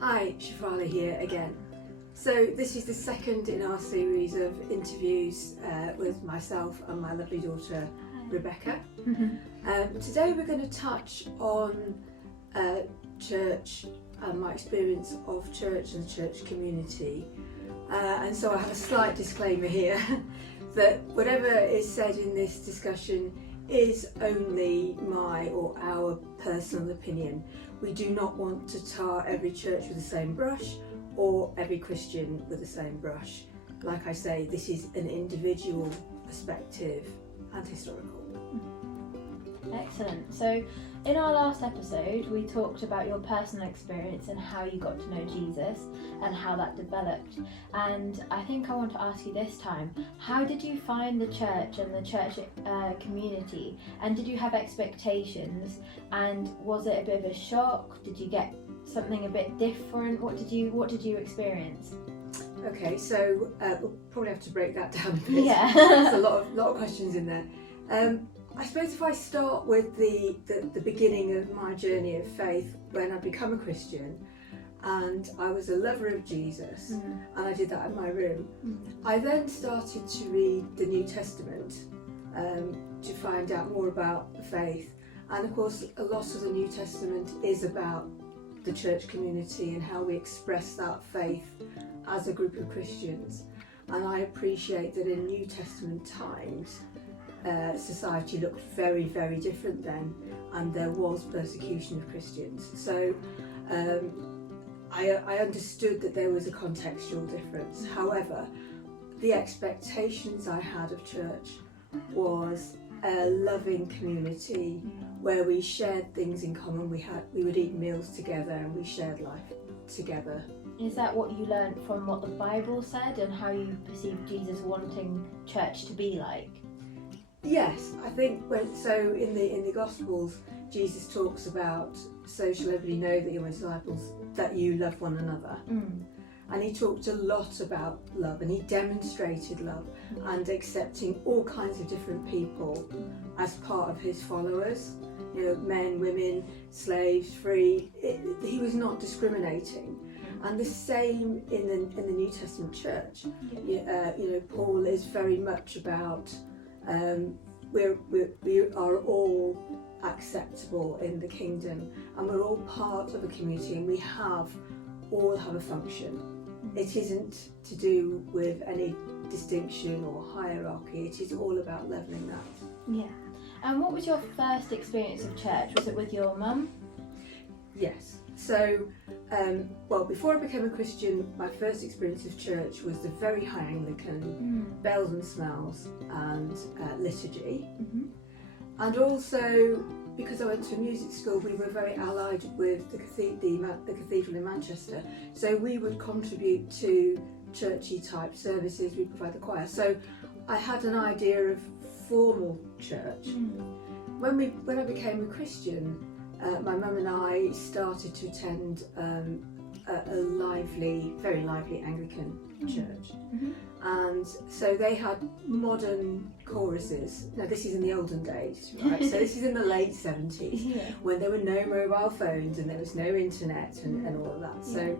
Hi, Shafala here again. So this is the second in our series of interviews with myself and my lovely daughter Rebecca. Today we're going to touch on church and my experience of church and church community. And so I have a slight disclaimer here that whatever is said in this discussion is only my or our personal opinion. We do not want to tar every church with the same brush or every Christian with the same brush. Like I say, this is an individual perspective and historical. Excellent. So in our last episode we talked about your personal experience and how you got to know Jesus and how that developed, and I think I want to ask you this time, how did you find the church and the church community, and did you have expectations, and was it a bit of a shock? Did you get something a bit different? What did you experience? Okay, so we'll probably have to break that down a bit. Yeah. There's a lot of questions in there. I suppose if I start with the beginning of my journey of faith, when I become a Christian and I was a lover of Jesus, and I did that in my room, I then started to read the New Testament to find out more about the faith, and of course a lot of the New Testament is about the church community and how we express that faith as a group of Christians. And I appreciate that in New Testament times society looked very, very different then, and there was persecution of Christians. So I understood that there was a contextual difference. However, the expectations I had of church was a loving community where we shared things in common. We would eat meals together and we shared life together. Is that what you learned from what the Bible said and how you perceived Jesus wanting church to be like? Yes, I think in the Gospels, Jesus talks about, so shall everybody know that you're my disciples, that you love one another. And he talked a lot about love, and he demonstrated love and accepting all kinds of different people as part of his followers. You know, men, women, slaves, free. He was not discriminating. And the same in the New Testament church. You know, Paul is very much about we are all acceptable in the kingdom, and we're all part of a community, and we all have a function. It isn't to do with any distinction or hierarchy. It is all about levelling that. Yeah. And what was your first experience of church? Was it with your mum? Yes. So, before I became a Christian, my first experience of church was the very high Anglican, bells and smells and liturgy. And also, because I went to a music school, we were very allied with the cathedral in Manchester. So we would contribute to churchy type services, we provide the choir. So I had an idea of formal church. When I became a Christian, my mum and I started to attend a very lively Anglican church. And so they had modern choruses. Now this is in the olden days, right? So this is in the late 70s, when there were no mobile phones and there was no internet and all of that. So,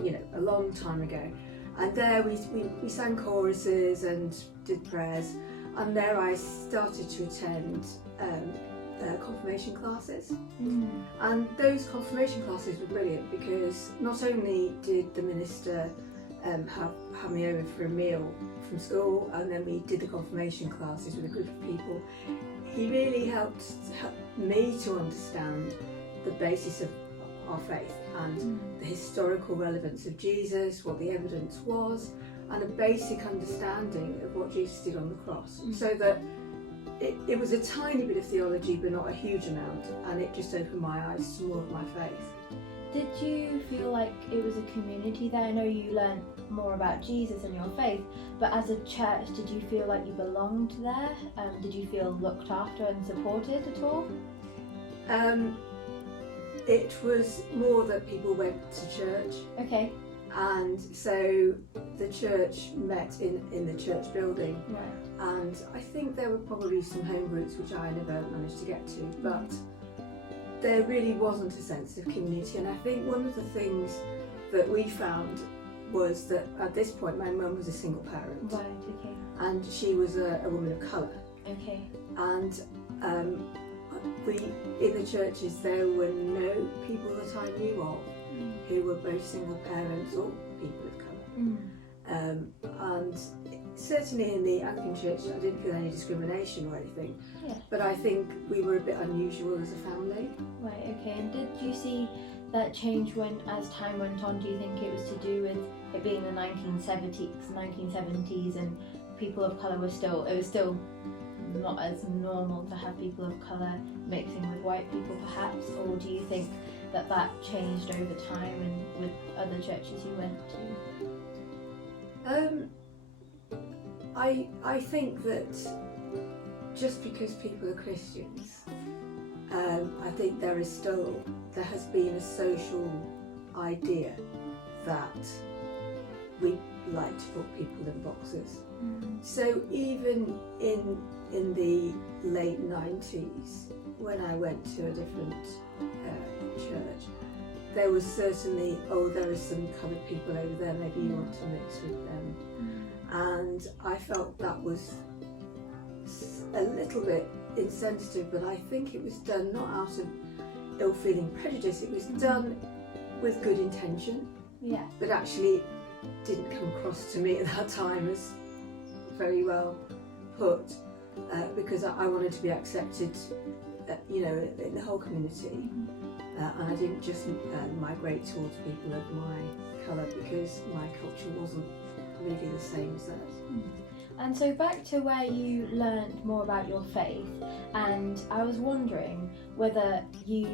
you know, a long time ago. And there we sang choruses and did prayers. And there I started to attend confirmation classes. And those confirmation classes were brilliant because not only did the minister have me over for a meal from school, and then we did the confirmation classes with a group of people, he really helped me to understand the basis of our faith and the historical relevance of Jesus, what the evidence was, and a basic understanding of what Jesus did on the cross, so that it was a tiny bit of theology but not a huge amount, and it just opened my eyes to more of my faith. Did you feel like it was a community there? I know you learned more about Jesus and your faith, but as a church, did you feel like you belonged there? Did you feel looked after and supported at all? It was more that people went to church. Okay. And so the church met in the church building. Right. And I think there were probably some home groups which I never managed to get to, but there really wasn't a sense of community, and I think one of the things that we found was that at this point my mum was a single parent. Right, okay. And she was a woman of colour. Okay. And we, in the churches, there were no people that I knew of who were both single parents or people of colour. And certainly in the Anglican Church I didn't feel any discrimination or anything, but I think we were a bit unusual as a family. Right, okay. And did you see that change as time went on? Do you think it was to do with it being the 1970s and people of colour was still not as normal to have people of colour mixing with white people perhaps, or do you think that changed over time and with other churches you went to? I think that just because people are Christians, I think there has been a social idea that we like to put people in boxes. So even in the late 90s, when I went to a different church, there was certainly, there are some coloured people over there, maybe you want to mix with them. And I felt that was a little bit insensitive, but I think it was done not out of ill-feeling prejudice, it was done with good intention, but actually didn't come across to me at that time as very well put, because I wanted to be accepted, in the whole community, and I didn't just migrate towards people of my colour because my culture wasn't really the same as theirs. And so back to where you learned more about your faith, and I was wondering whether you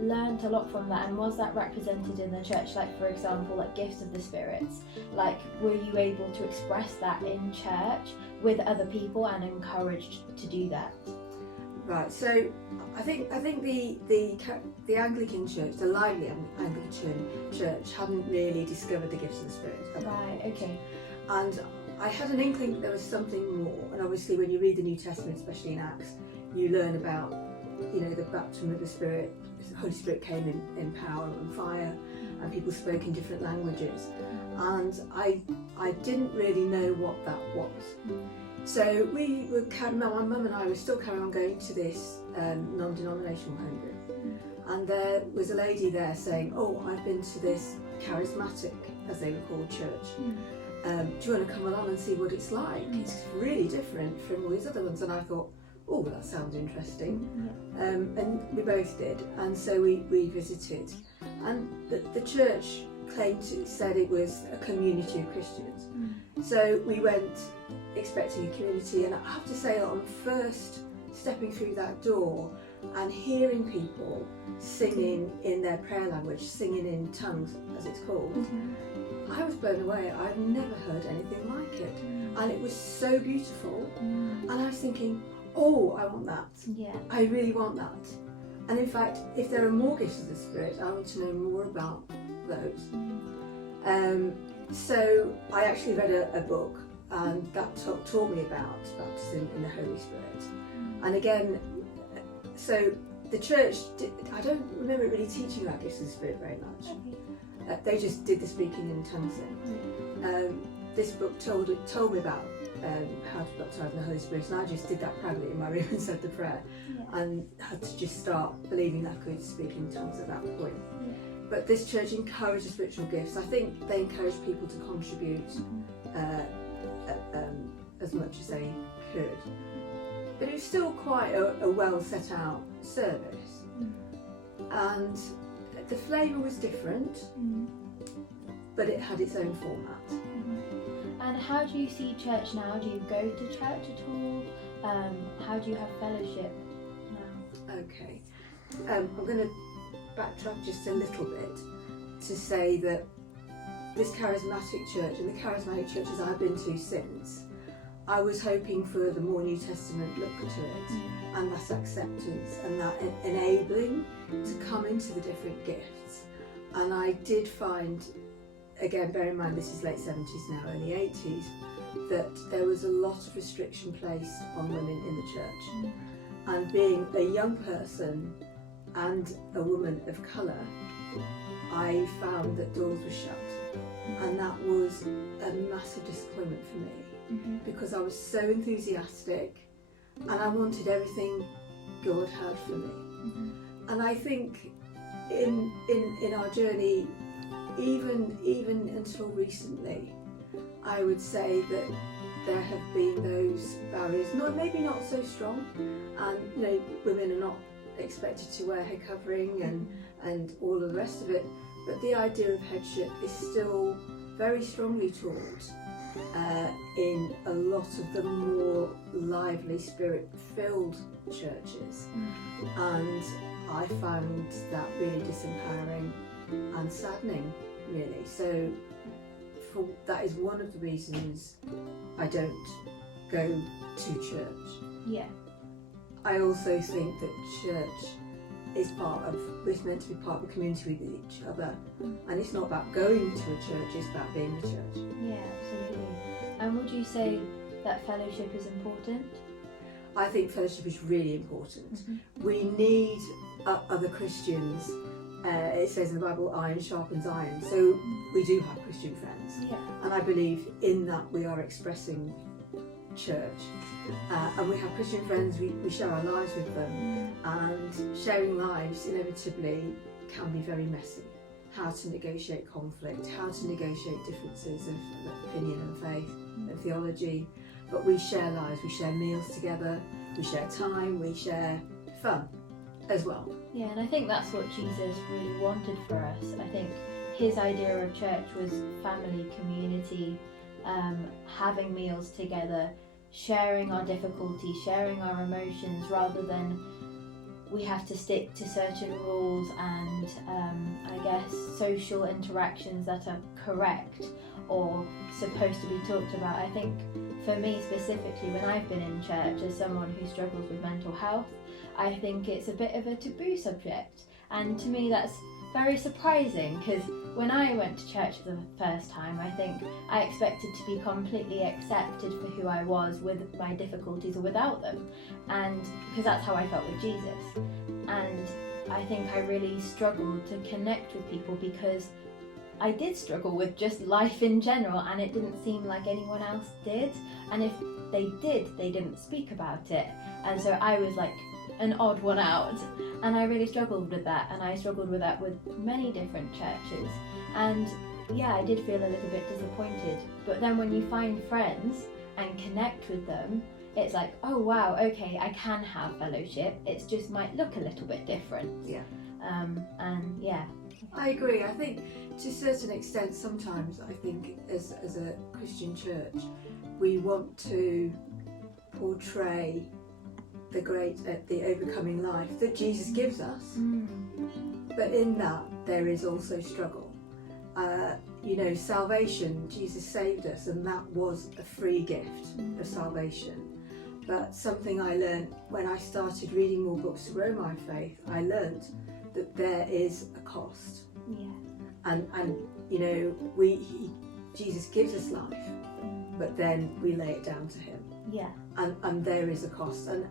learned a lot from that, and was that represented in the church, like for example like gifts of the spirits, like were you able to express that in church with other people and encouraged to do that? Right, so I think the Anglican Church, the lively Anglican Church, hadn't really discovered the gifts of the Spirit. Right, okay. And I had an inkling that there was something more, and obviously when you read the New Testament, especially in Acts, you learn about, the baptism of the Spirit. The Holy Spirit came in power and fire, and people spoke in different languages, and I didn't really know what that was. So we were my mum and I were still carrying on going to this non-denominational home group, and there was a lady there saying, I've been to this charismatic, as they were called, church. Do you want to come along and see what it's like? It's really different from all these other ones. And I thought, that sounds interesting. And we both did. And so we visited. And the church said it was a community of Christians. So we went expecting a community. And I have to say, on first stepping through that door and hearing people singing in their prayer language, singing in tongues, as it's called, I was blown away. I've never heard anything like it, and it was so beautiful. And I was thinking, I want that. I really want that. And in fact, if there are more gifts of the Spirit, I want to know more about those. So I actually read a book, and that taught me about baptism in the Holy Spirit. And again, so the church, I don't remember it really teaching about gifts of the Spirit very much. They just did the speaking in tongues thing. This book told me about how to baptise in the Holy Spirit, and I just did that privately in my room and said the prayer, and had to just start believing I could speak in tongues at that point. But this church encouraged the spiritual gifts. I think they encouraged people to contribute as much as they could. But it was still quite a well set out service, and the flavour was different, but it had its own format. And how do you see church now? Do you go to church at all? How do you have fellowship now? Okay, I'm going to backtrack just a little bit to say that this charismatic church and the charismatic churches I've been to since, I was hoping for the more New Testament look to it, and that acceptance and that enabling to come into the different gifts. And I did find, again, bear in mind this is late 70s now, early 80s, that there was a lot of restriction placed on women in the church. And being a young person and a woman of colour, I found that doors were shut, and that was a massive disappointment for me, because I was so enthusiastic and I wanted everything God had for me. And I think in our journey, even until recently, I would say that there have been those barriers, maybe not so strong, and women are not expected to wear hair covering and all of the rest of it, but the idea of headship is still very strongly taught in a lot of the more lively, spirit-filled churches, and I found that really disempowering and saddening, really. So that is one of the reasons I don't go to church. Yeah. I also think that church is we're meant to be part of a community with each other, and it's not about going to a church, it's about being the church. Yeah, absolutely. And would you say that fellowship is important? I think fellowship is really important. We need other Christians. It says in the Bible, iron sharpens iron, so we do have Christian friends. Yeah. And I believe in that we are expressing church. And we have Christian friends, we share our lives with them, and sharing lives inevitably can be very messy. How to negotiate conflict, how to negotiate differences of opinion and faith and theology. But we share lives, we share meals together, we share time, we share fun as well. Yeah, and I think that's what Jesus really wanted for us. I think his idea of church was family, community, having meals together, sharing our difficulties, sharing our emotions, rather than we have to stick to certain rules and I guess social interactions that are correct or supposed to be talked about. I think for me specifically, when I've been in church as someone who struggles with mental health, I think it's a bit of a taboo subject, and to me that's very surprising, because when I went to church for the first time, I think I expected to be completely accepted for who I was, with my difficulties or without them, and because that's how I felt with Jesus. And I think I really struggled to connect with people because I did struggle with just life in general, and it didn't seem like anyone else did, and if they did, they didn't speak about it, and so I was like an odd one out, and I really struggled with that, and I struggled with that with many different churches, and yeah, I did feel a little bit disappointed. But then when you find friends and connect with them, it's like, oh wow, okay, I can have fellowship, it just might look a little bit different. Yeah. And yeah, I agree. I think to a certain extent sometimes I think as a Christian church we want to portray the overcoming life that Jesus gives us, but in that there is also struggle. Salvation, Jesus saved us, and that was a free gift of salvation. But something I learned when I started reading more books to grow my faith, I learned that there is a cost. Yeah. And Jesus gives us life, but then we lay it down to him. Yeah. And there is a cost, and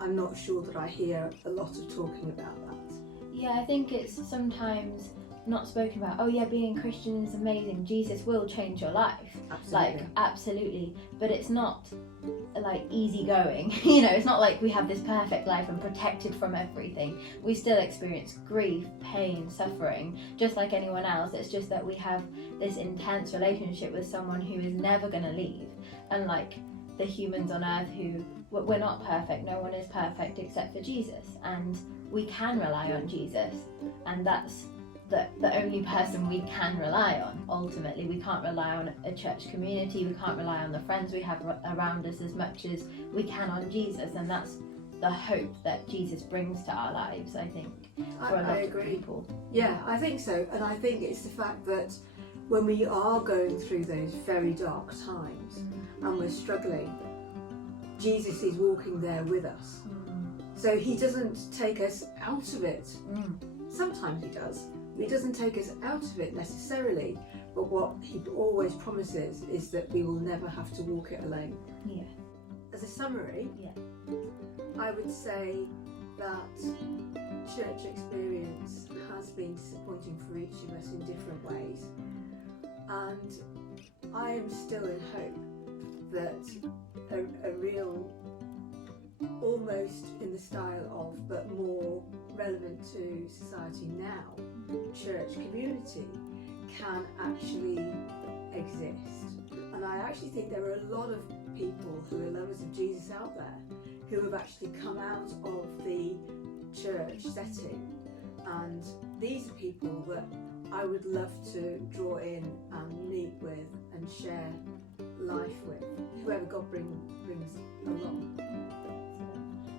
I'm not sure that I hear a lot of talking about that. Yeah, I think it's sometimes not spoken about. Oh yeah, being Christian is amazing, Jesus will change your life. Absolutely. Like, absolutely. But it's not like easy going. It's not like we have this perfect life and protected from everything. We still experience grief, pain, suffering, just like anyone else. It's just that we have this intense relationship with someone who is never going to leave. Unlike the humans on earth who, we're not perfect, no one is perfect except for Jesus, and we can rely on Jesus, and that's the only person we can rely on. Ultimately, we can't rely on a church community, we can't rely on the friends we have around us as much as we can on Jesus, and that's the hope that Jesus brings to our lives, I think, for a lot of people. Yeah, I think so, and I think it's the fact that when we are going through those very dark times and we're struggling, Jesus is walking there with us. So he doesn't take us out of it. Sometimes he does. He doesn't take us out of it necessarily, but what he always promises is that we will never have to walk it alone. Yeah. As a summary, I would say that church experience has been disappointing for each of us in different ways, and I am still in hope that a real, almost in the style of, but more relevant to society now, church community can actually exist. And I actually think there are a lot of people who are lovers of Jesus out there who have actually come out of the church setting, and these are people that I would love to draw in and meet with and share life with, whoever God brings along.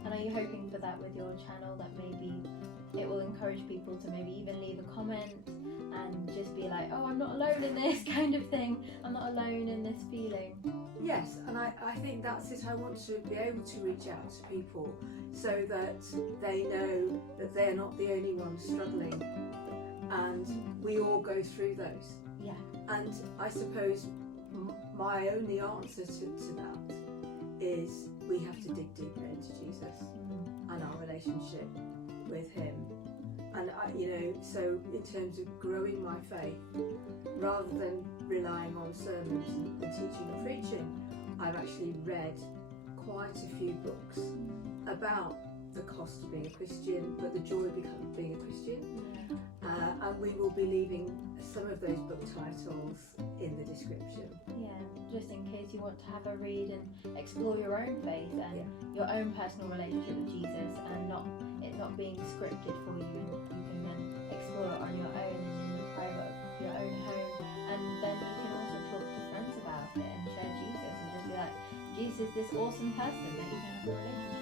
And are you hoping for that with your channel, that maybe it will encourage people to maybe even leave a comment and just be like, oh, I'm not alone in this kind of thing, I'm not alone in this feeling? Yes, and I think that's it. I want to be able to reach out to people so that they know that they're not the only ones struggling, and we all go through those. Yeah. And I suppose my only answer to that is we have to dig deeper into Jesus and our relationship with him. And so in terms of growing my faith, rather than relying on sermons and teaching and preaching, I've actually read quite a few books about the cost of being a Christian, but the joy of being a Christian. And we will be leaving some of those book titles in the description. Yeah, just in case you want to have a read and explore your own faith and your own personal relationship with Jesus, and it not being scripted for you, and you can then explore it on your own and in the private of your own home. And then you can also talk to friends about it and share Jesus and just be like, Jesus is this awesome person that you can have a relationship